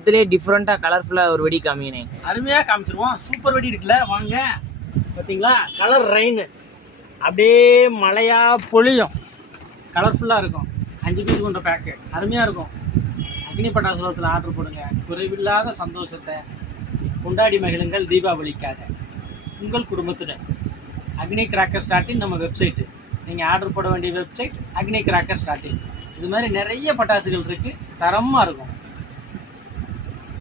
இதுலேயே டிஃப்ரெண்ட்டாக கலர்ஃபுல்லாக ஒரு வெடி காமிங்கண்ணே. அருமையாக காமிச்சிருவோம். சூப்பர் வெடி இருக்குல்ல, வாங்க. பார்த்தீங்களா, கலர் ரெயின் அப்படியே மழையாக பொழியும். கலர்ஃபுல்லாக இருக்கும். 5 பீஸ் கொண்ட பேக்கு அருமையாக இருக்கும். அக்னி பட்டாசுலத்தில் ஆர்டர் போடுங்க. குறைவில்லாத சந்தோஷத்தை கொண்டாடி மகிழுங்கள் தீபாவளிக்காக உங்கள் குடும்பத்துடன். அக்னி கிராக்கர் ஸ்டார்டின் நம்ம வெப்சைட்டு. நீங்கள் ஆர்டர் போட வேண்டிய வெப்சைட் அக்னி கிராக்கர் ஸ்டார்டின். இது மாதிரி நிறைய பட்டாசுகள் இருக்குது, தரமாக இருக்கும்.